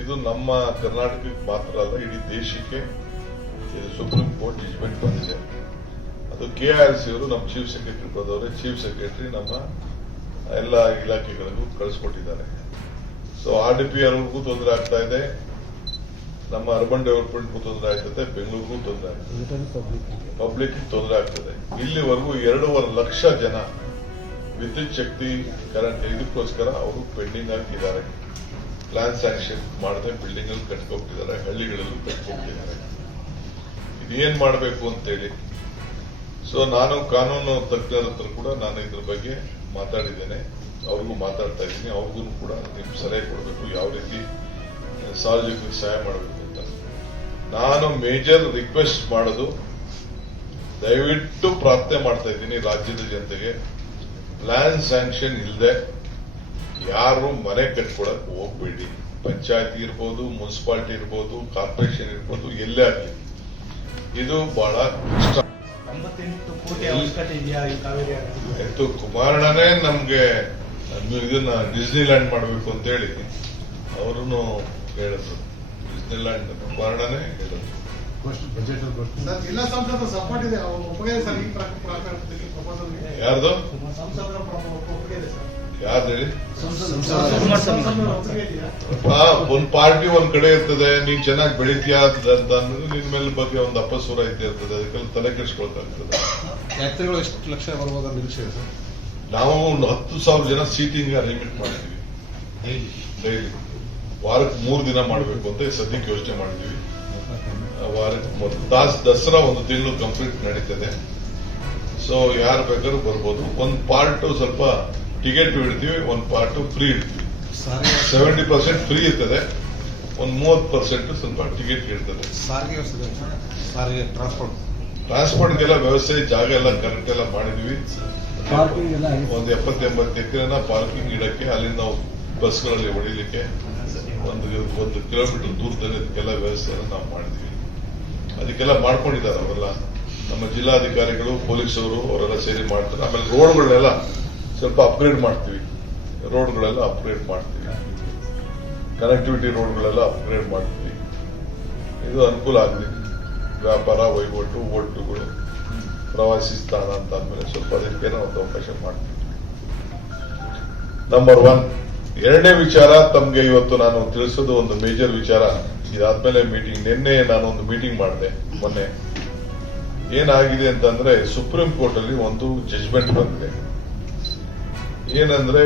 ಇದು ನಮ್ಮ ಕರ್ನಾಟಕಕ್ಕೆ ಮಾತ್ರ ಅಲ್ಲ, ಇಡೀ ದೇಶಕ್ಕೆ ಇದು ಸುಪ್ರೀಂ ಕೋರ್ಟ್ ಜಡ್ಜ್ಮೆಂಟ್ ಬಂದಿದೆ. ಅದು KRC ಅವರು ನಮ್ಮ ಚೀಫ್ ಸೆಕ್ರೆಟರಿ ಪದವರೇ, ಚೀಫ್ ಸೆಕ್ರೆಟರಿ ನಮ್ಮ ಎಲ್ಲ ಇಲಾಖೆಗಳಿಗೂ ಕಳಿಸ್ಕೊಟ್ಟಿದ್ದಾರೆ. ಸೊ RDPR ಅವ್ರಿಗೂ ತೊಂದರೆ ಆಗ್ತಾ ಇದೆ, ನಮ್ಮ ಅರ್ಬನ್ ಡೆವಲಪ್ಮೆಂಟ್ಗೂ ತೊಂದರೆ ಆಗ್ತದೆ, ಬೆಂಗಳೂರಿಗೂ ತೊಂದರೆ ಆಗ್ತದೆ, ಪಬ್ಲಿಕ್ ತೊಂದರೆ ಆಗ್ತದೆ. ಇಲ್ಲಿವರೆಗೂ 2.5 ಲಕ್ಷ ಜನ ವಿದ್ಯುತ್ ಶಕ್ತಿ ಕರೆಂಟ್ ಇದಕ್ಕೋಸ್ಕರ ಅವರು ಪೆಂಡಿಂಗ್ ಹಾಕಿದ್ದಾರೆ. ಪ್ಲಾನ್ ಸ್ಯಾಂಕ್ಷನ್ ಮಾಡದೆ ಬಿಲ್ಡಿಂಗ್ ಅಲ್ಲಿ ಕಟ್ಕೊಟ್ಟಿದ್ದಾರೆ, ಹಳ್ಳಿಗಳಲ್ಲೂ ಕಟ್ಕೊಟ್ಟಿದ್ದಾರೆ. ಇದೇನ್ ಮಾಡಬೇಕು ಅಂತೇಳಿ. ಸೊ ನಾನು ಕಾನೂನು ತಜ್ಞರ ಹತ್ರ ಕೂಡ ನಾನು ಇದ್ರ ಬಗ್ಗೆ ಮಾತಾಡಿದ್ದೇನೆ, ಅವ್ರಿಗೂ ಮಾತಾಡ್ತಾ ಇದ್ದೀನಿ. ಅವ್ರಿಗೂ ಕೂಡ ನೀವು ಸಲಹೆ ಕೊಡಬೇಕು, ಯಾವ ರೀತಿ ಸಾರ್ವಜನಿಕರಿಗೆ ಸಹಾಯ ಮಾಡಬೇಕು ಅಂತ. ನಾನು ಮೇಜರ್ ರಿಕ್ವೆಸ್ಟ್ ಮಾಡೋದು, ದಯವಿಟ್ಟು ಪ್ರಾರ್ಥನೆ ಮಾಡ್ತಾ ಇದ್ದೀನಿ ರಾಜ್ಯದ ಜನತೆಗೆ, ಪ್ಲಾನ್ ಸ್ಯಾಂಕ್ಷನ್ ಇಲ್ಲದೆ ಯಾರು ಮನೆ ಕಟ್ಕೊಳಕ್ ಹೋಗ್ಬೇಡಿ. ಪಂಚಾಯತಿ ಇರ್ಬೋದು, ಮುನ್ಸಿಪಾಲಿಟಿ ಇರ್ಬೋದು, ಕಾರ್ಪೊರೇಷನ್ ಇರ್ಬೋದು, ಎಲ್ಲೇ ಆಗಲಿ ಇದು ಬಹಳ ಕಷ್ಟ. 98 ಕೋಟಿ ಅವಶ್ಯಕತೆ ಇದೆಯಾ ಈ ಕಾವೇರಿ? ಆಯ್ತು, ಕುಮಾರಣ್ಣನೇ ನಮ್ಗೆ ಇದನ್ನ ಡಿಸ್ನಿಲ್ಯಾಂಡ್ ಮಾಡಬೇಕು ಅಂತ ಹೇಳಿ ಅವರನ್ನು ಹೇಳಿದ್ರು. ಡಿಸ್ನಿಲ್ಯಾಂಡ್ ಕುಮಾರಣ್ಣನೇ ಹೇಳಿದ್ರು. ಜಿಲ್ಲಾ ಸಂಸದರ ಸಪೋರ್ಟ್ ಇದೆ, ಒಪ್ಪಿಗೆ ಸರ್. ಈ ಪ್ರಪೋಸಲ್ ಯಾರ್ದು? ಸಂಸದರ ಒಪ್ಪಿಗೆ ಇದೆ ಸರ್. ಯಾರ್ದು ಹೇಳಿ? ಒಪ್ಪಿಗೆ ಇದೆಯಾ? ಒಂದ್ ಪಾರ್ಟಿ ಒಂದ್ ಕಡೆ ಇರ್ತದೆ, ನೀನ್ ಚೆನ್ನಾಗಿ ಬೆಳಿತೀಯಾ ಅಂತ ಅನ್ನೋದು ನಿನ್ ಮೇಲೆ ಬಗ್ಗೆ ಒಂದು ಅಪಸ್ವರ ಇದ್ದೇ ಇರ್ತದೆ. ಅದಕ್ಕೆಲ್ಲ ತಲೆ ಕೆಡಿಸ್ಕೊಳ್ತಾಗ್ತದೆ. ಯಾತ್ರಿಗಳು ಎಷ್ಟು ಲಕ್ಷ ಬರ್ಬೋದ ನಿರೀಕ್ಷೆ ಇದೆ ಸರ್? ನಾವು ಒಂದು 10,000 ಜನ ಸೀಟಿಂಗ್ ಅರೇಂಜ್ಮೆಂಟ್ ಮಾಡಿದೀವಿ. ಡೈಲಿ ವಾರಕ್ಕೆ 3 ದಿನ ಮಾಡಬೇಕು ಅಂತ ಸದ್ಯಕ್ಕೆ ಯೋಚನೆ ಮಾಡಿದೀವಿ. ವಾರಕ್ಕೆ ದಸರಾ ಒಂದು ತಿಂಗಳು ಕಂಪ್ಲೀಟ್ ನಡೀತದೆ. ಸೊ ಯಾರು ಬೇಕಾದ್ರೂ ಬರ್ಬೋದು. ಒಂದ್ ಪಾರ್ಟ್ ಸ್ವಲ್ಪ ಟಿಕೆಟ್ ಇಡ್ತೀವಿ, ಒಂದ್ ಪಾರ್ಟ್ ಫ್ರೀ ಇಡ್ತೀವಿ. 70% ಫ್ರೀ ಇರ್ತದೆ, ಒಂದ್ 30% ಸ್ವಲ್ಪ ಟಿಕೆಟ್ ಇರ್ತದೆ. ಸಾರಿಗೆ ವ್ಯವಸ್ಥೆ, ಸಾರಿಗೆ ಟ್ರಾನ್ಸ್ಪೋರ್ಟ್ಗೆಲ್ಲ ವ್ಯವಸ್ಥೆ, ಜಾಗ ಎಲ್ಲ ಕರೆಕ್ಟ್ ಎಲ್ಲ ಮಾಡಿದ್ವಿ. ಒಂದು 70-80 ಎಕರೆನ ಪಾರ್ಕಿಂಗ್ ಇಡಕ್ಕೆ, ಅಲ್ಲಿಂದ ಬಸ್ಗಳಲ್ಲಿ ಹೊಡಿಲಿಕ್ಕೆ ಒಂದು ಕಿಲೋಮೀಟರ್ ದೂರದಲ್ಲಿ ಅದಕ್ಕೆಲ್ಲ ವ್ಯವಸ್ಥೆಯನ್ನು ನಾವು ಮಾಡಿದ್ವಿ. ಅದಕ್ಕೆಲ್ಲ ಮಾಡ್ಕೊಂಡಿದ್ದಾರೆ ಅವರೆಲ್ಲ, ನಮ್ಮ ಜಿಲ್ಲಾಧಿಕಾರಿಗಳು, ಪೊಲೀಸರು ಅವರೆಲ್ಲ ಸೇರಿ ಮಾಡ್ತಾರೆ. ಆಮೇಲೆ ರೋಡ್ಗಳನ್ನೆಲ್ಲ ಸ್ವಲ್ಪ ಅಪ್ಗ್ರೇಡ್ ಮಾಡ್ತೀವಿ, ಕನೆಕ್ಟಿವಿಟಿ ರೋಡ್ಗಳೆಲ್ಲ ಅಪ್ಗ್ರೇಡ್ ಮಾಡ್ತೀವಿ. ಇದು ಅನುಕೂಲ ಆಗಲಿ. ವ್ಯಾಪಾರ ವಹಿವಾಟು, ಓಟುಗಳು, ಪ್ರವಾಸಿ ಸ್ಥಾನ ಅಂತ ಅಂದ್ಮೇಲೆ ಸ್ವಲ್ಪ ಅದಕ್ಕೆ ಒಂದು ಅವಕಾಶ ಮಾಡ್ತೀವಿ. ನಂಬರ್ 1. ಎರಡನೇ ವಿಚಾರ ತಮ್ಗೆ ಇವತ್ತು ನಾನು ತಿಳಿಸೋದು ಒಂದು ಮೇಜರ್ ವಿಚಾರ. ಇದಾದ್ಮೇಲೆ ಮೀಟಿಂಗ್, ನಿನ್ನೆ ನಾನು ಒಂದು ಮೀಟಿಂಗ್ ಮಾಡಿದೆ. ಮೊನ್ನೆ ಏನಾಗಿದೆ ಅಂತಂದ್ರೆ, ಸುಪ್ರೀಂ ಕೋರ್ಟ್ ಅಲ್ಲಿ ಒಂದು ಜಡ್ಜ್ಮೆಂಟ್ ಬಂದಿದೆ. ಏನಂದ್ರೆ,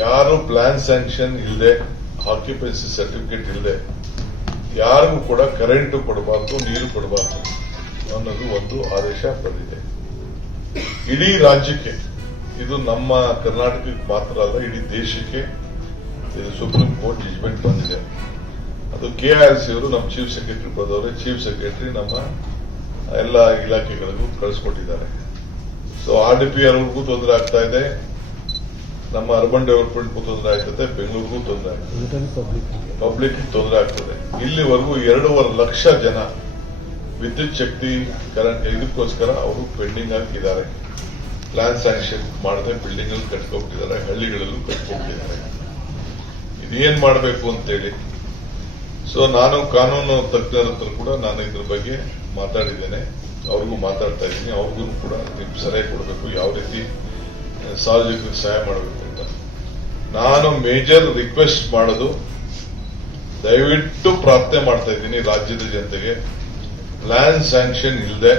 ಯಾರು ಪ್ಲಾನ್ ಸ್ಯಾಂಕ್ಷನ್ ಇಲ್ಲದೆ, ಆಕ್ಯುಪೆನ್ಸಿ ಸರ್ಟಿಫಿಕೇಟ್ ಇಲ್ಲದೆ ಯಾರಿಗೂ ಕೂಡ ಕರೆಂಟ್ ಕೊಡಬಾರ್ದು, ನೀರು ಕೊಡಬಾರ್ದು ಅನ್ನೋದು ಒಂದು ಆದೇಶ ಬಂದಿದೆ. ಇಡೀ ರಾಜ್ಯಕ್ಕೆ, ಇದು ನಮ್ಮ ಕರ್ನಾಟಕಕ್ಕೆ ಮಾತ್ರ ಅಲ್ಲ, ಇಡೀ ದೇಶಕ್ಕೆ ಇದು ಸುಪ್ರೀಂ ಕೋರ್ಟ್ ಜಡ್ಜ್ಮೆಂಟ್ ಬಂದಿದೆ. ಅದು KRC ಅವರು ನಮ್ಮ ಚೀಫ್ ಸೆಕ್ರೆಟರಿ ಪದವರೇ, ಚೀಫ್ ಸೆಕ್ರೆಟರಿ ನಮ್ಮ ಎಲ್ಲ ಇಲಾಖೆಗಳಿಗೂ ಕಳಿಸ್ಕೊಟ್ಟಿದ್ದಾರೆ. ಸೊ RDPR ಅವ್ರಿಗೂ ತೊಂದರೆ ಆಗ್ತಾ ಇದೆ, ನಮ್ಮ ಅರ್ಬನ್ ಡೆವಲಪ್ಮೆಂಟ್ಗೂ ತೊಂದರೆ ಆಗ್ತದೆ, ಬೆಂಗಳೂರಿಗೂ ತೊಂದರೆ ಆಗ್ತದೆ, ಪಬ್ಲಿಕ್ ತೊಂದರೆ ಆಗ್ತದೆ. ಇಲ್ಲಿವರೆಗೂ 2.5 ಲಕ್ಷ ಜನ ವಿದ್ಯುತ್ ಶಕ್ತಿ ಕರೆಂಟ್ ಇದಕ್ಕೋಸ್ಕರ ಅವರು ಪೆಂಡಿಂಗ್ ಹಾಕಿದ್ದಾರೆ. ಪ್ಲಾನ್ ಸ್ಯಾಂಕ್ಷನ್ ಮಾಡದೆ ಬಿಲ್ಡಿಂಗ್ ಅಲ್ಲಿ ಕಟ್ಕೊಟ್ಟಿದ್ದಾರೆ, ಹಳ್ಳಿಗಳಲ್ಲೂ ಕಟ್ಕೊಟ್ಟಿದ್ದಾರೆ. ಇದೇನ್ ಮಾಡಬೇಕು ಅಂತೇಳಿ. ಸೊ ನಾನು ಕಾನೂನು ತಜ್ಞರ ಹತ್ರ ಕೂಡ ನಾನು ಇದ್ರ ಬಗ್ಗೆ ಮಾತಾಡಿದ್ದೇನೆ, ಅವ್ರಿಗೂ ಮಾತಾಡ್ತಾ ಇದ್ದೀನಿ. ಅವ್ರಿಗೂ ಕೂಡ ನೀವು ಸಲಹೆ ಕೊಡಬೇಕು, ಯಾವ ರೀತಿ ಸಾರ್ವಜನಿಕರಿಗೆ ಸಹಾಯ ಮಾಡಬೇಕು ಅಂತ. ನಾನು ಮೇಜರ್ ರಿಕ್ವೆಸ್ಟ್ ಮಾಡೋದು, ದಯವಿಟ್ಟು ಪ್ರಾರ್ಥನೆ ಮಾಡ್ತಾ ಇದ್ದೀನಿ ರಾಜ್ಯದ ಜನತೆಗೆ, ಪ್ಲಾನ್ ಸ್ಯಾಂಕ್ಷನ್ ಇಲ್ಲದೆ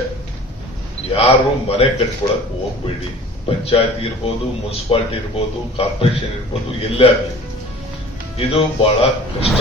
ಯಾರು ಮನೆ ಕಟ್ಕೊಳಕ್ ಹೋಗ್ಬೇಡಿ. ಪಂಚಾಯತಿ ಇರ್ಬೋದು, ಮುನ್ಸಿಪಾಲಿಟಿ ಇರ್ಬೋದು, ಕಾರ್ಪೊರೇಷನ್ ಇರ್ಬೋದು, ಎಲ್ಲೇ ಆಗಲಿ ಇದು ಬಹಳ ಕಷ್ಟ.